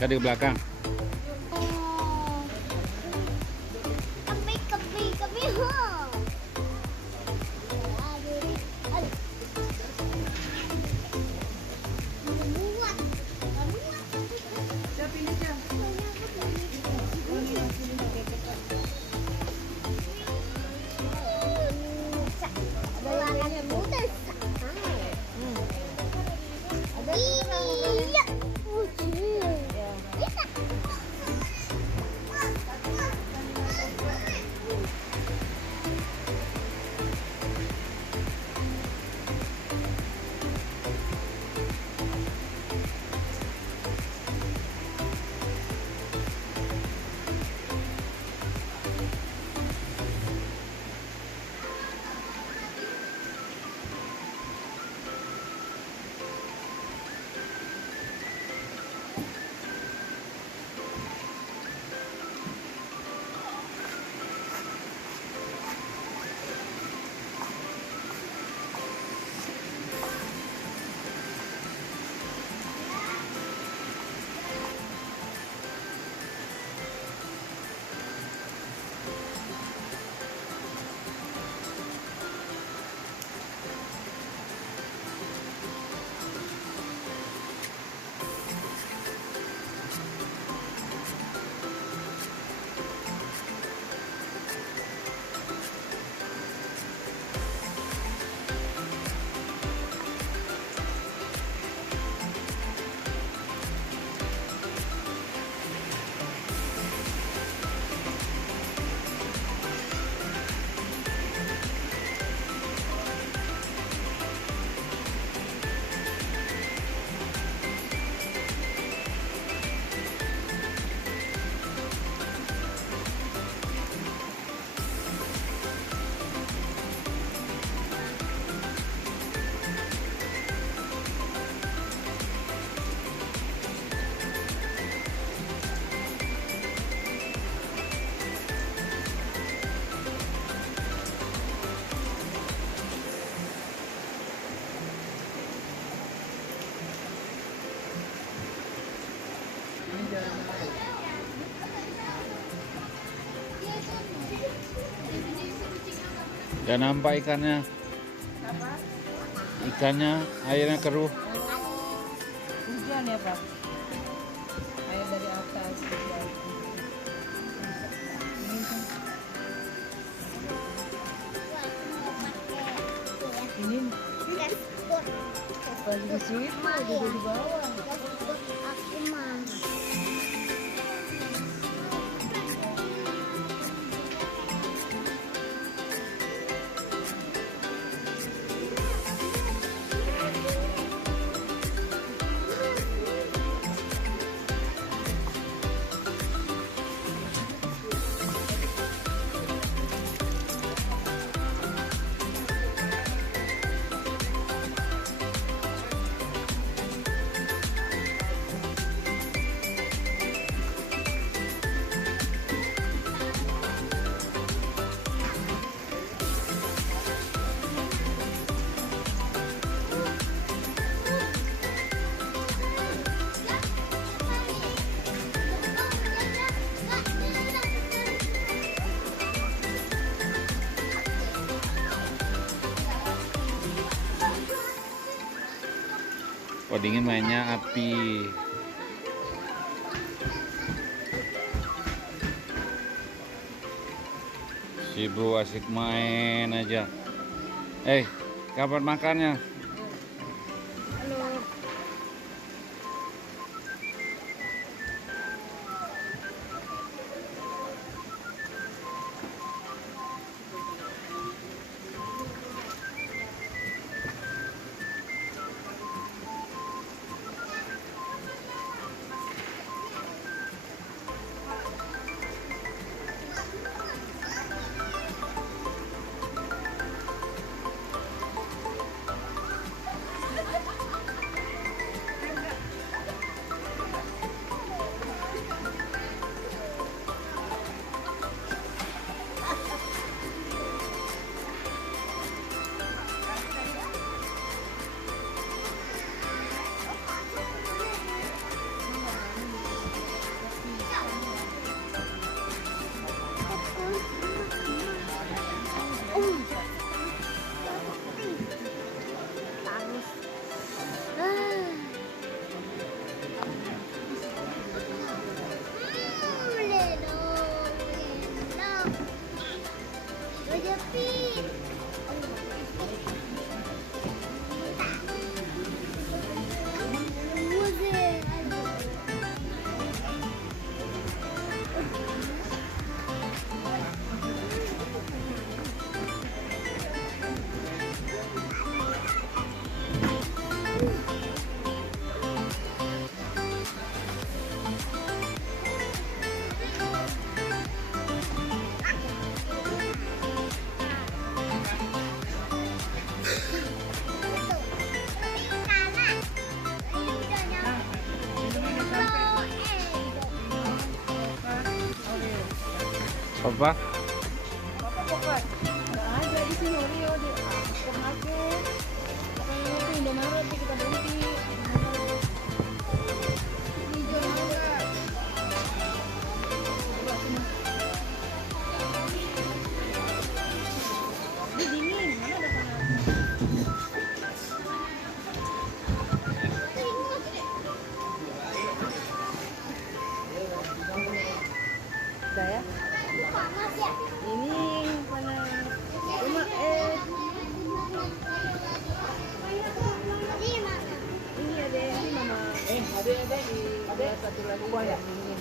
Ke belakang. Oh. Kami. Ho. Aduh. Aduh. Muat. Muat. Siapa ini, Jam? Ada muda. Iya. Bisa. Gak nampak ikannya. Apa? Ikannya airnya keruh. Hujan ya, Pak? Air dari atas. Hujan. Ini baju di situ, duduk di bawah. Aku mah. Oh, dingin mainnya api. Si bro asik main aja. Kapan makannya? Halo. Papa? Papa pokat. Nggak ada di sini Oreo di supermarket. Kalau itu Indomaret kita berhenti. Hijau mau nggak? Coba sini. Ini dingin, mana ada panas? Udah ya? Panas ya. Ini panas. Cuma Ini mana? ini ada ini mama. Ada satu lagi yang dingin.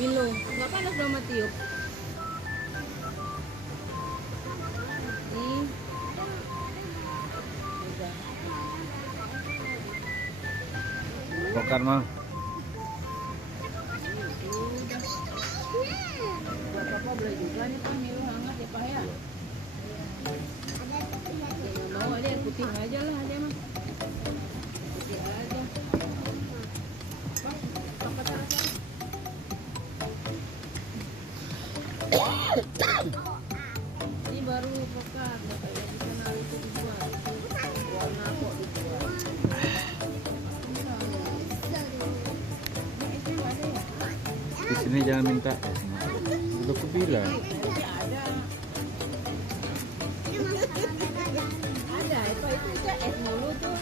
Milo, nggak panas dong Matiup? Nih. Udah. Pokat mah. Udah. Buat Papa boleh juga nih kan Milo hangat ya Pak ya. Dia nggak mau ada yang putih aja lah dia mah. Putih aja. Papa taruh. Ini baru pokat, katanya di sana itu dijual. Warna kok dijual. Ini itu ada ya? Di sini jangan minta. Udah aku bilang. Ini ada. Ada, itu es mulu tuh.